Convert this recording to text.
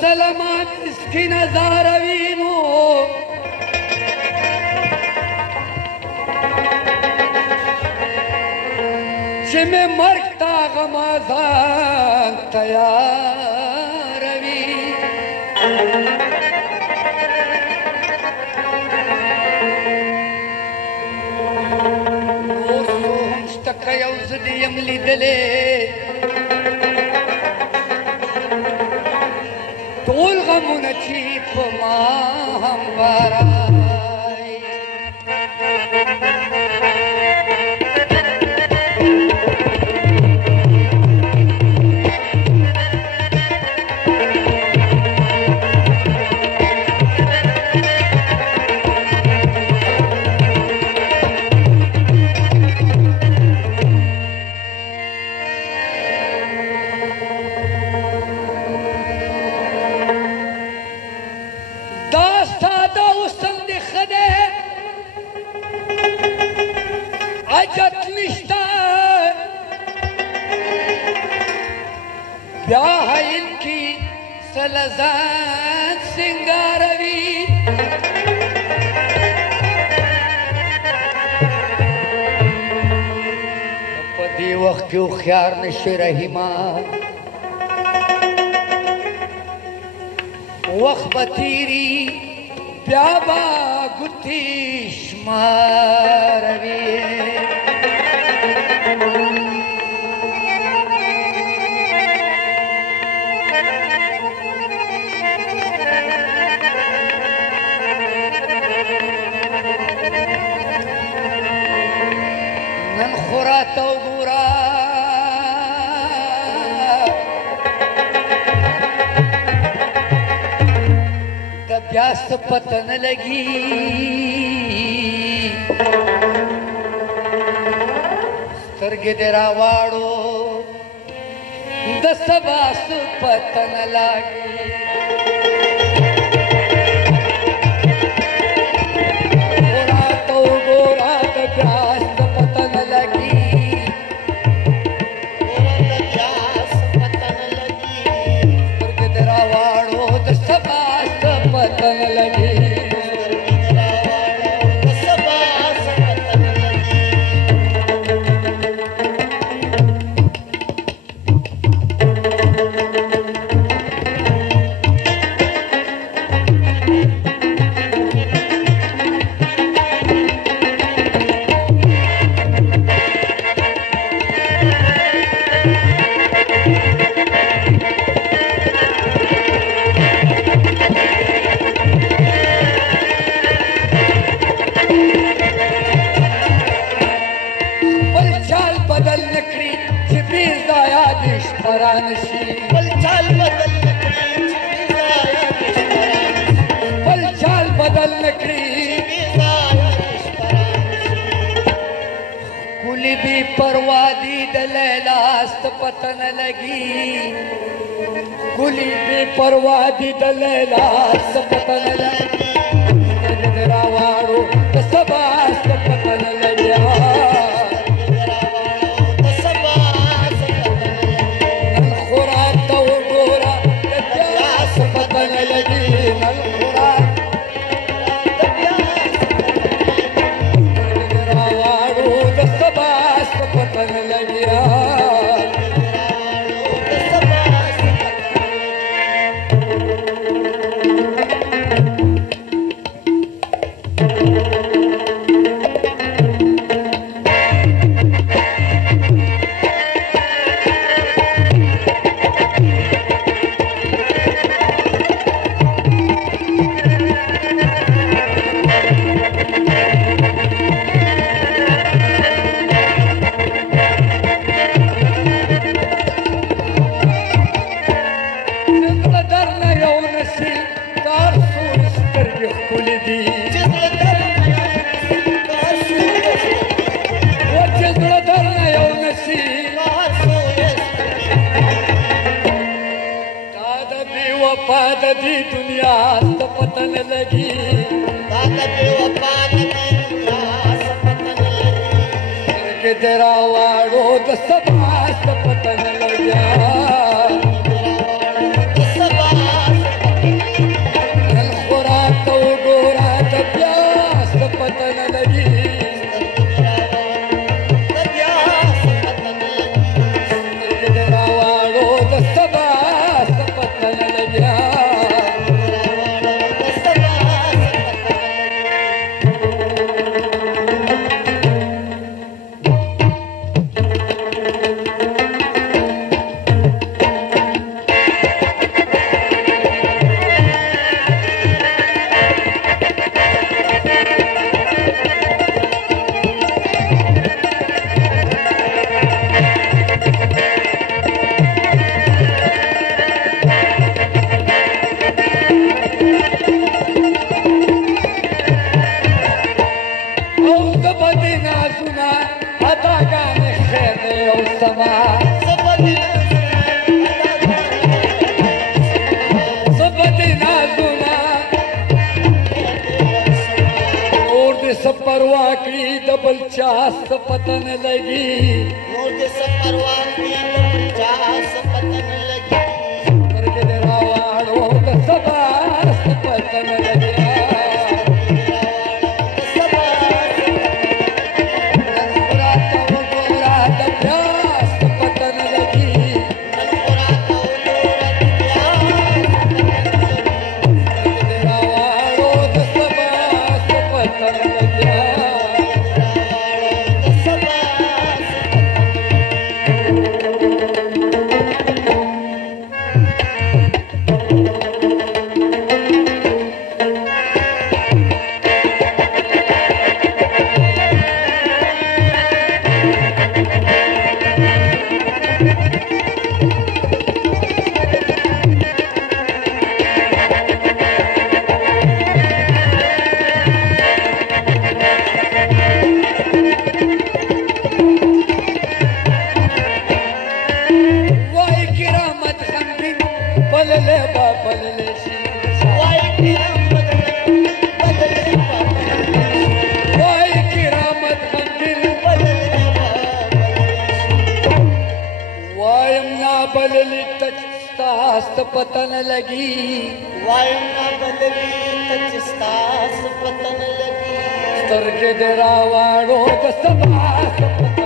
سلامات سکی نظاروینو چې مې مرګ ته غمازان تیاروي اوس هم شته که یو زه دې یم لیدلی ټول غمونه چې په ما هم بارای حاجت نشته بیا حیل کی سلزان سنگاروي په دې وخت کې هوښیار نشي رحیمه وخت به تیري بیا به ګوتې شماروي نن خو راته وګوره د بیا څه پته نه لګي سترګې دې راواړو د سبا څه پته نه لګي راته وګوره د بیا څه پته نه لګي سترګې دې راواړو د سبا څه پته نه لګي بل چال بدل نکړي کلی بی پروا دی د لیلا ست پته نه لګي کلی بی پروا دی د لیلا ست پته نه لګي راواړو د سبا ست پته نه لګي دی دنیا ست پته نه لګي سترګې دې راواړو د سبا ست پته نه لګي सबदिना सुना आता गाने खेने ओ समा सबदिना सुना और दिस परवा की डबल चास पतन लगी और दिस परवा की डबल चास पतन लगी करके रावाड़ो दसबास पतन लगी बलले बलले वाई की रामत मंदिर वायम ना बलली तस्तास्त पतन लगी वायम ना बलली तस्तास्त पतन लगी स्तर के दरावाड़ो दस्तबास पतन